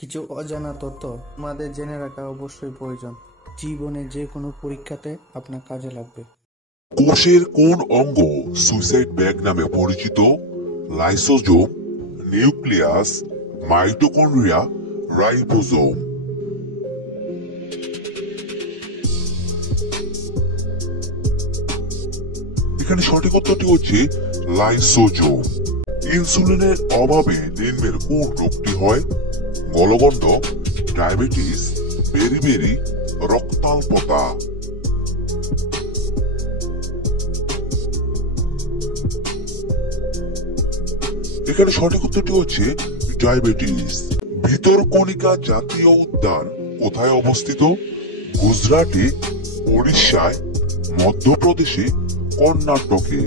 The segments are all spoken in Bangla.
কিছু অজানা তথ্য আমাদের জেনে রাখা অবশ্যই প্রয়োজন। জীবনে যে কোনো পরীক্ষাতে আপনার কাজে লাগবে। কোষের কোন অঙ্গ সুইসাইড ব্যাগ নামে পরিচিত? Lysosome, nucleus, mitochondria, ribosome. এখানে সঠিক উত্তরটি হচ্ছে লাইসোজোম। ইনসুলিনের অভাবে নিম্নের কোন রোগটি হয়? গলগণ্ড, ডায়াবেটিস, বেরিবেরি, রক্তাল্পতা। এখানে সঠিক উত্তরটি হচ্ছে ডায়াবেটিস। ভিতরকণিকা জাতীয় উদ্যান কোথায় অবস্থিত? গুজরাটে, উড়িষ্যায়, মধ্যপ্রদেশে, কর্ণাটকে।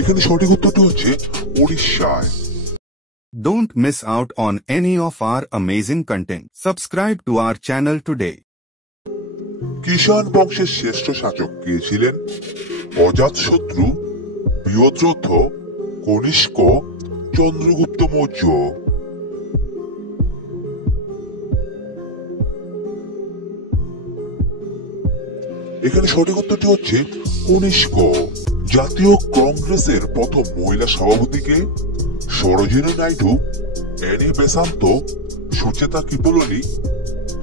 এখানে সঠিক উত্তরটি হচ্ছে উড়িষ্যায়। Don't miss out on any of our amazing content. Subscribe to our channel today. কিষাণ বংশের শ্রেষ্ঠ শাসক কে ছিলেন? অজাতশত্রু, বৃহদ্রথ, কনিষ্ক, চন্দ্রগুপ্ত মৌর্য। এখানে সঠিক উত্তরটি হচ্ছে কনিষ্ক। জাতীয় কংগ্রেসের প্রথম মহিলা সভাপতি কে? Sarojini Naidu, Annie Besant, Sucheta Kripalani,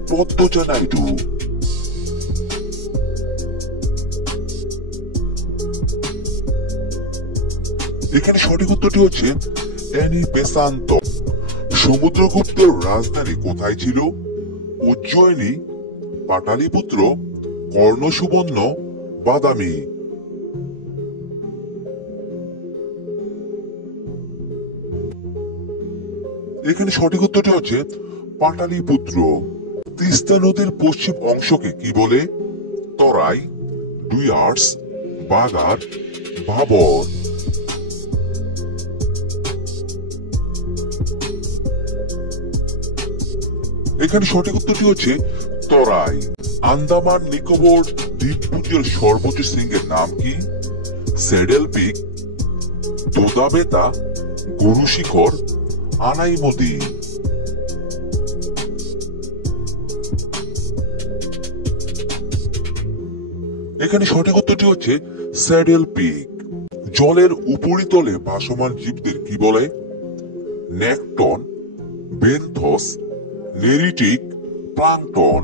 Padmaja Naidu. এখানে সঠিক উত্তরটি হচ্ছে অ্যানি বেসান্ত। সমুদ্রগুপ্তের রাজধানী কোথায় ছিল? উজ্জয়িনী, পাটালিপুত্র, কর্ণসুবর্ণ, বাদামি। এখানে সঠিক উত্তরটি হচ্ছে পাটালিপুত্র। তিস্তা নদীর পশ্চিম অংশকে কি বলে? তরাই, ডুয়ার্স, বাগার, ভাবর। এখানে সঠিক উত্তরটি হচ্ছে তরাই। আন্দামান নিকোবর দ্বীপপুঞ্জের সর্বোচ্চ শৃঙ্গের নাম কি? স্যাডেল পিক, দোদাবেতা, গরু শিখর, আনাইমতি। এখানে সঠিক উত্তরটি হচ্ছে স্যাডেল পিক। জলের উপরিতলে ভাসমান জীবদের কি বলে? Nekton, benthos, নেরিটিক, plankton.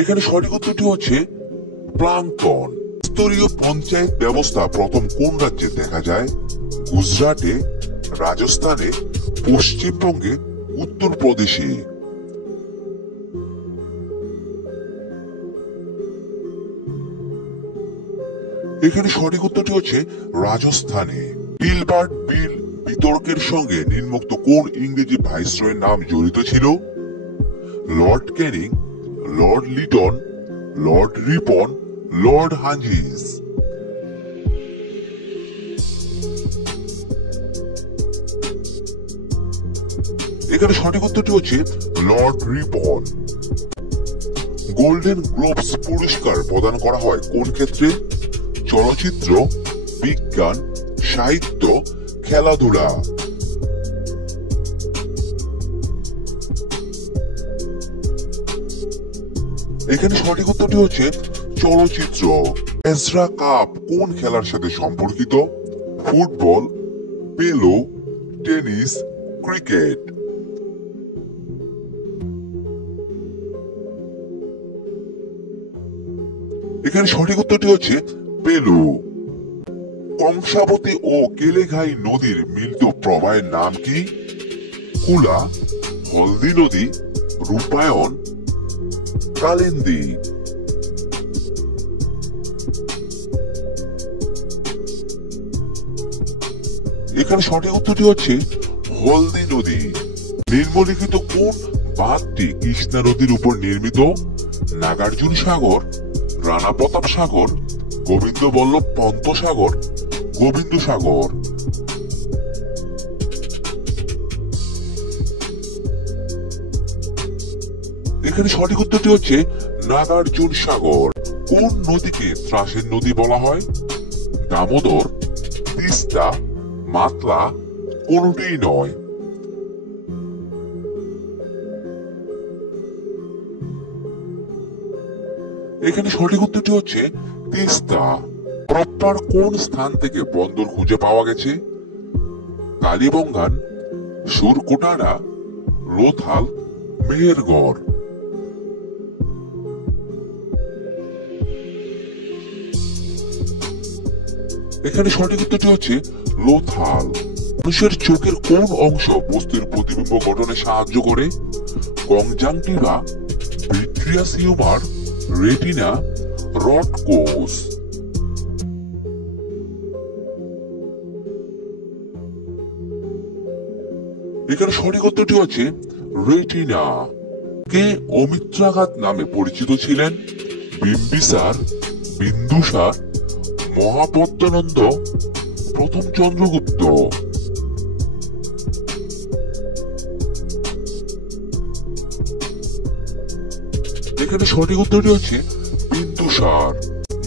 এখানে সঠিক উত্তরটি হচ্ছে প্লাঙ্কটন। স্তরীয় পঞ্চায়েত ব্যবস্থা প্রথম কোন রাজ্যে দেখা যায়? গুজরাটে, রাজস্থানে, পশ্চিমবঙ্গে, উত্তরপ্রদেশে। এখানে সঠিক উত্তরটি হচ্ছে রাজস্থানে। গিলবার্ট বিল বিতর্কের সঙ্গে নিম্নোক্ত কোন ইংরেজি ভাইসরয়ের নাম জড়িত ছিল? Lord Canning, Lord Lytton, Lord Ripon, Lord হাঞ্জিস। এখানে সঠিক উত্তরটি হচ্ছে লর্ড রিপন। গোল্ডেন গ্লোবস পুরস্কার প্রদান করা হয় কোন ক্ষেত্রে? চলচ্চিত্র, বিজ্ঞান, সাহিত্য, খেলাধুলা। এখানে সঠিক উত্তরটি হচ্ছে চলচ্চিত্র। এজরা কাপ কোন খেলার সাথে সম্পর্কিত? ফুটবল, পেলো, টেনিস, ক্রিকেট। এখানে সঠিক উত্তরটি হচ্ছে পেলো। কংসাবতী ও কেলেঘাই নদীর মিলিত প্রবাহের নাম কি? কুলা, হলদি নদী, রূপায়ণ, কালিন্দী। এখানে সঠিক উত্তরটি হচ্ছে হলদি নদী। নিম্নলিখিত কোন বাঁধটি কৃষ্ণা নদীর উপর নির্মিত? নাগার্জুন সাগর, রানা প্রতাপ সাগর, গোবিন্দ বল্লভ পন্ত সাগর, গোবিন্দ সাগর। এখানে সঠিক উত্তরটি হচ্ছে নাগার্জুন সাগর। কোন নদীকে ত্রাসের নদী বলা হয়? দামোদর, তিস্তা, মাতলা, কোনটিই নয়। এখানে সঠিক উত্তরটি হচ্ছে তিস্তা। হরপ্পার কোন স্থান থেকে বন্দর খুঁজে পাওয়া গেছে? কালীবঙ্গান, সুরকোটারা, লোথাল, মেহেরগড়। এখানে সঠিক উত্তরটি হচ্ছে লোথাল। মানুষের চোখের কোন অংশ বস্তুর প্রতিবিম্ব গঠনে সাহায্য করে? Conjunctiva, vitreous humour, retina, rod কোষ। এখানে সঠিক উত্তরটি হচ্ছে রেটিনা। কে অমিত্রাঘাত নামে পরিচিত ছিলেন? বিম্বিসার, বিন্দুসার, মহাপদ্মানন্দ, প্রথম চন্দ্রগুপ্ত। এখানে সঠিক উত্তরটি হচ্ছে বিন্দুসার।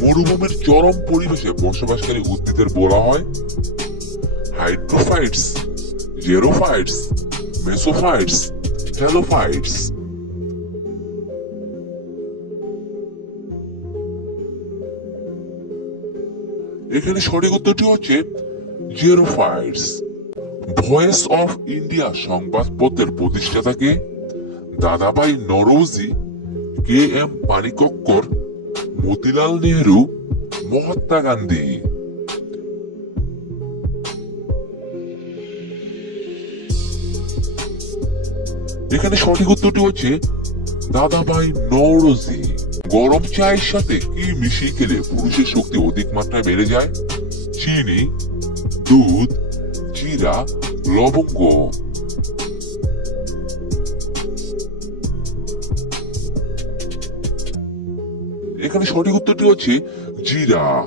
মরুভূমির চরম পরিবেশে বসবাসকারী উদ্ভিদের বলা হয় হাইড্রোফাইটস, জেরোফাইটস, মেসোফাইটস, হ্যালোফাইটস। এখানে সঠিক উত্তরটি হচ্ছে জেরোফাইটস। ভয়েস অফ ইন্ডিয়া সংবাদপত্রের প্রতিষ্ঠাতাকে? দাদাভাই নরওজি, কে এম পানিকক্কর, মতিলাল নেহেরু, মহাত্মা গান্ধী। এখানে সঠিক উত্তরটি হচ্ছে দাদাভাই নওরোজি। গরম চায়ের সাথে কি মিশিয়ে খেলে পুরুষের শক্তি অধিক মাত্রায় বেড়ে যায়? চিনি, দুধ, জিরা, লবঙ্গ। এখানে সঠিক উত্তরটি হচ্ছে জিরা।